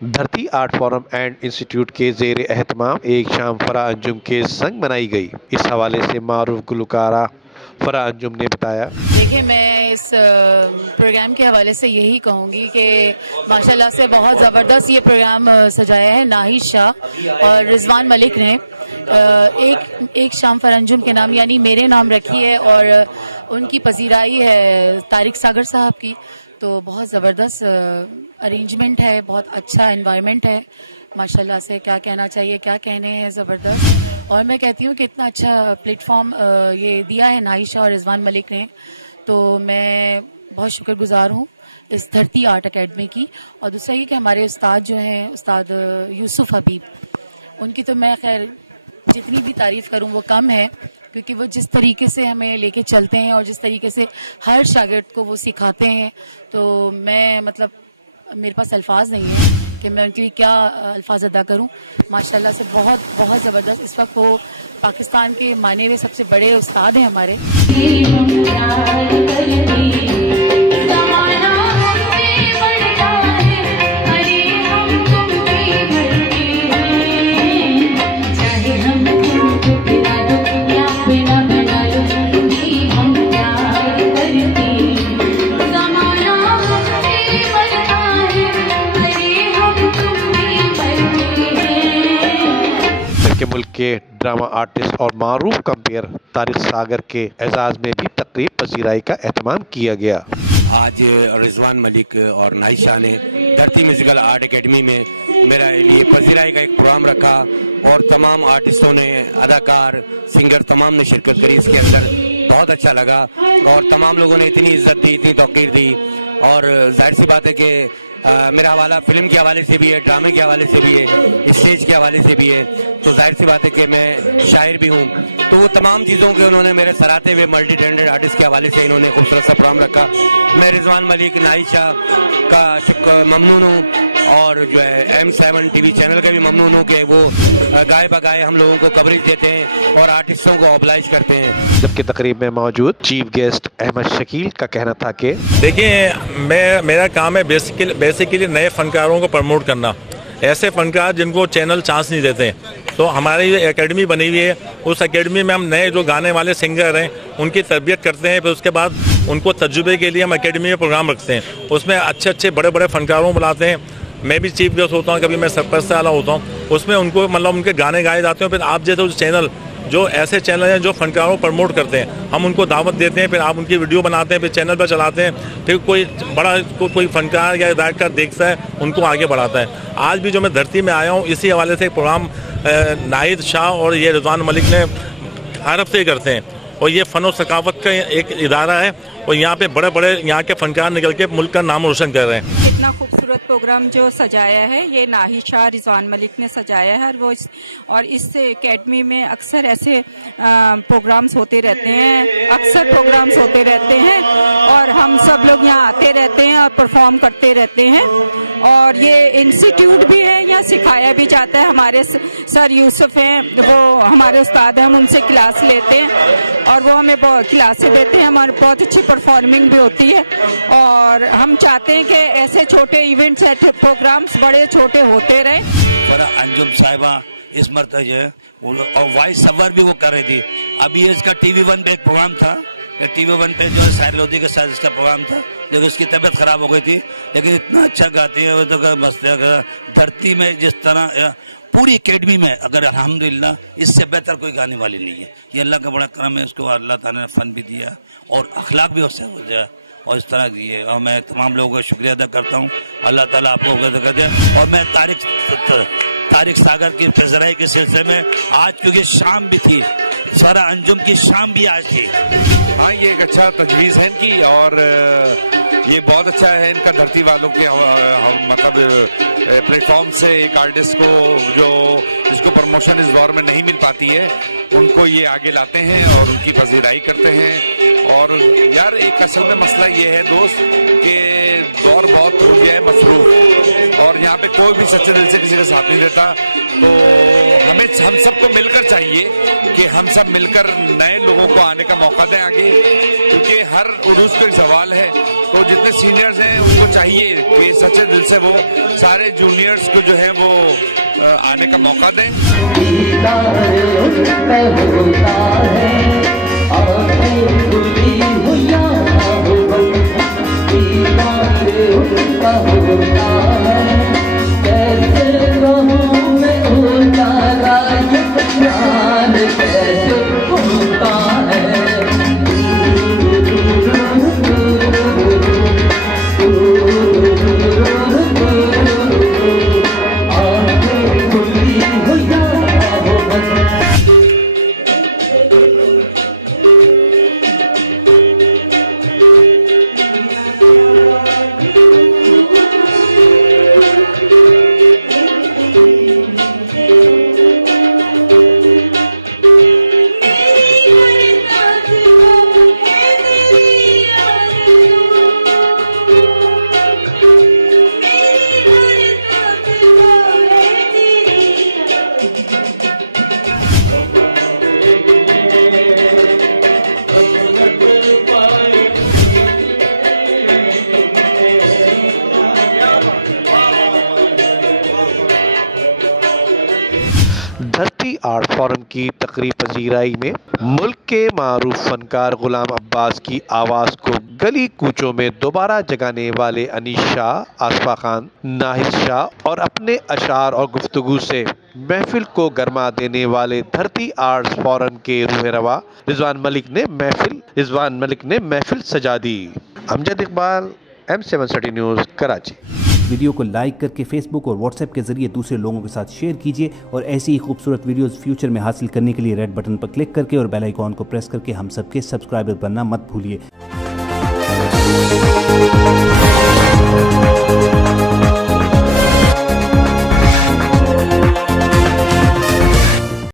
धरती art forum and institute के ज़ेर एहतमाम एक शाम फराह अंजुम के संग मनाई गई। इस हवाले से मारूफ गुलकारा फराह अंजुम ने बताया। देखिए, मैं इस प्रोग्राम के हवाले से यही कहूँगी कि माशाल्लाह से बहुत ज़बरदस्त ये प्रोग्राम सजाया है नाहिद शाह और रिजवान मलिक ने। एक शाम फराह अंजुम के नाम यानी मेरे नाम रखी है और उनकी पजीराई है तारिक सागर साहब की। तो बहुत ज़बरदस्त अरेंजमेंट है, बहुत अच्छा एनवायरनमेंट है माशाल्लाह से। क्या कहना चाहिए, क्या कहने हैं, ज़बरदस्त। और मैं कहती हूँ कि इतना अच्छा प्लेटफॉर्म ये दिया है नाहिद शाह और रिजवान मलिक ने, तो मैं बहुत शुक्रगुज़ार हूँ इस धरती आर्ट एकेडमी की। और दूसरा ये कि हमारे उस्ताद जो हैं, उस्ताद यूसुफ हबीब, उनकी तो मैं खैर जितनी भी तारीफ़ करूँ वो कम है, क्योंकि वो जिस तरीके से हमें लेके चलते हैं और जिस तरीके से हर शागिर्द को वो सिखाते हैं, तो मैं मतलब मेरे पास अल्फाज नहीं है कि मैं उनके लिए क्या अल्फाज अदा करूं। माशाल्लाह से बहुत बहुत ज़बरदस्त। इस वक्त वो पाकिस्तान के माने हुए सबसे बड़े उस्ताद हैं हमारे। के मुल्क के ड्रामा आर्टिस्ट और मारूफ कंपेयर तारिक सागर के एजाज में भी तकरीब पजीराई का एहतमाम किया गया। आज रिजवान मलिक और नाहिद शाह ने धरती म्यूजिकल आर्ट एकेडमी में मेरा लिए पजीराई का एक प्रोग्राम रखा और तमाम आर्टिस्टों ने, अदाकार, सिंगर तमाम ने शिरकत करी। इसके अंदर बहुत अच्छा लगा और तमाम लोगों ने इतनी इज्जत दी, इतनी तौकीर दी। और जाहिर सी बात है कि मेरा हवाला फिल्म के हवाले से भी है, ड्रामे के हवाले से भी है, स्टेज के हवाले से भी है। तो जाहिर सी बात है कि मैं शायर भी हूँ, तो वो तमाम चीज़ों के उन्होंने मेरे सराहते हुए मल्टी टैलेंटेड आर्टिस्ट के हवाले से इन्होंने खूबसूरत सा प्रोग्राम रखा। मैं रिजवान मलिक, नाहिद शाह का ममनून हूँ और जो है M7 TV चैनल का भी ममनून हूँ कि वो गाए बगाए हम लोगों को कवरेज देते हैं और आर्टिस्टों को ऑब्लाइज करते हैं। जबकि तकरीब में मौजूद चीफ गेस्ट अहमद शकील का कहना था कि देखिए, मेरा काम है बेसिकली नए फनकारों को प्रमोट करना, ऐसे फनकार जिनको चैनल चांस नहीं देते हैं। तो हमारी एकेडमी बनी हुई है, उस एकेडमी में हम नए जो गाने वाले सिंगर हैं उनकी तरबियत करते हैं। फिर उसके बाद उनको तजुर्बे के लिए हम एकेडमी में प्रोग्राम रखते हैं, उसमें अच्छे अच्छे बड़े बड़े फनकारों बुलाते हैं। मैं भी चीफ गेस्ट होता हूँ, कभी मैं सरपरस्त वाला होता हूँ, उसमें उनको मतलब उनके गाने गाए जाते हैं। फिर आप जैसे उस चैनल जो ऐसे चैनल हैं जो फनकारों को प्रमोट करते हैं, हम उनको दावत देते हैं, फिर आप उनकी वीडियो बनाते हैं, फिर चैनल पर चलाते हैं। फिर कोई बड़ा कोई फनकार या हिदायतकार देखता है, उनको आगे बढ़ाता है। आज भी जो मैं धरती में आया हूँ, इसी हवाले से एक प्रोग्राम नाहिद शाह और ये रिजवान मलिक ने हर हफ्ते करते हैं और ये फ़न और सकाफत का एक इदारा है और यहाँ पे बड़े बड़े यहाँ के फनकार निकल के मुल्क का नाम रोशन कर रहे हैं। कितना खूबसूरत प्रोग्राम जो सजाया है, ये नाहिद शाह, रिजवान मलिक ने सजाया है। और इस एकेडमी में अक्सर ऐसे प्रोग्राम्स होते रहते हैं, और हम सब लोग यहाँ आते रहते हैं और परफॉर्म करते रहते हैं। और ये इंस्टीट्यूट भी है, यहाँ सिखाया भी जाता है। हमारे सर यूसुफ हैं, वो हमारे उस्ताद हैं, हम उनसे क्लास लेते हैं और वो हमें बहुत क्लासें देते हैं। हमारे बहुत अच्छी परफॉर्मिंग भी होती है और हम चाहते हैं कि ऐसे छोटे इवेंट्स, ऐसे प्रोग्राम्स बड़े छोटे होते रहें। फराह अंजुम साहिबा इस मरतबा जो है और वॉइस ओवर भी वो कर रही थी। अभी इसका TV1 पे एक प्रोग्राम था, TV1 पे जो है साहिर लोधी के साथ इसका प्रोग्राम था, लेकिन उसकी तबीयत ख़राब हो गई थी। लेकिन इतना अच्छा गाती है वो, तो मस्त धरती में जिस तरह पूरी एकेडमी में अगर अल्हम्दुलिल्लाह इससे बेहतर कोई गाने वाली नहीं है। ये अल्लाह का बड़ा करम है, उसको अल्लाह ताला ने फ़न भी दिया और अखलाक भी उससे हो जाए और इस तरह दिए। और मैं तमाम लोगों का शुक्रिया अदा करता हूँ। अल्लाह ताला आपको कर दे। और मैं तारिक सागर की पजीराई के सिलसिले में आज, क्योंकि शाम भी थी, फराह अंजुम की शाम भी आज थी। हाँ, ये एक अच्छा तजवीज़ है इनकी और ये बहुत अच्छा है इनका धरती वालों के मतलब प्लेटफॉर्म से एक आर्टिस्ट को जिसको प्रमोशन इस दौर में नहीं मिल पाती है, उनको ये आगे लाते हैं और उनकी पजीराई करते हैं। और यार, एक असल में मसला ये है दोस्त कि दौर बहुत हो गया है मसरूफ़ और यहाँ पे कोई भी सच्चे दिल से किसी का साथ नहीं देता। तो हम सबको मिलकर चाहिए कि हम सब मिलकर नए लोगों को आने का मौका दें आगे, क्योंकि हर उरूस को एक सवाल है तो जितने सीनियर्स हैं उनको चाहिए कि सच्चे दिल से वो सारे जूनियर्स को जो है वो आने का मौका दें। धरती आर्ट फोरम की तकरीब पजीराई में मुल्क के मारूफ फनकार गुलाम अब्बास की आवाज को गली कूचों में दोबारा जगाने वाले अनीस शाह, आसफा खान, नाहिद शाह और अपने अशार और गुफ्तगू से महफिल को गरमा देने वाले धरती आर्ट फोरम के रूह रवा रिजवान मलिक ने महफिल सजा दी। Amjad Iqbal, M7 news, Karachi. Video को लाइक करके फेसबुक और व्हाट्सएप के जरिए दूसरे लोगों के साथ शेयर कीजिए और ऐसी ही खूबसूरत वीडियोस फ्यूचर में हासिल करने के लिए रेड बटन पर क्लिक करके और बेल आइकॉन को प्रेस करके हम सबके सब्सक्राइबर बनना मत भूलिए।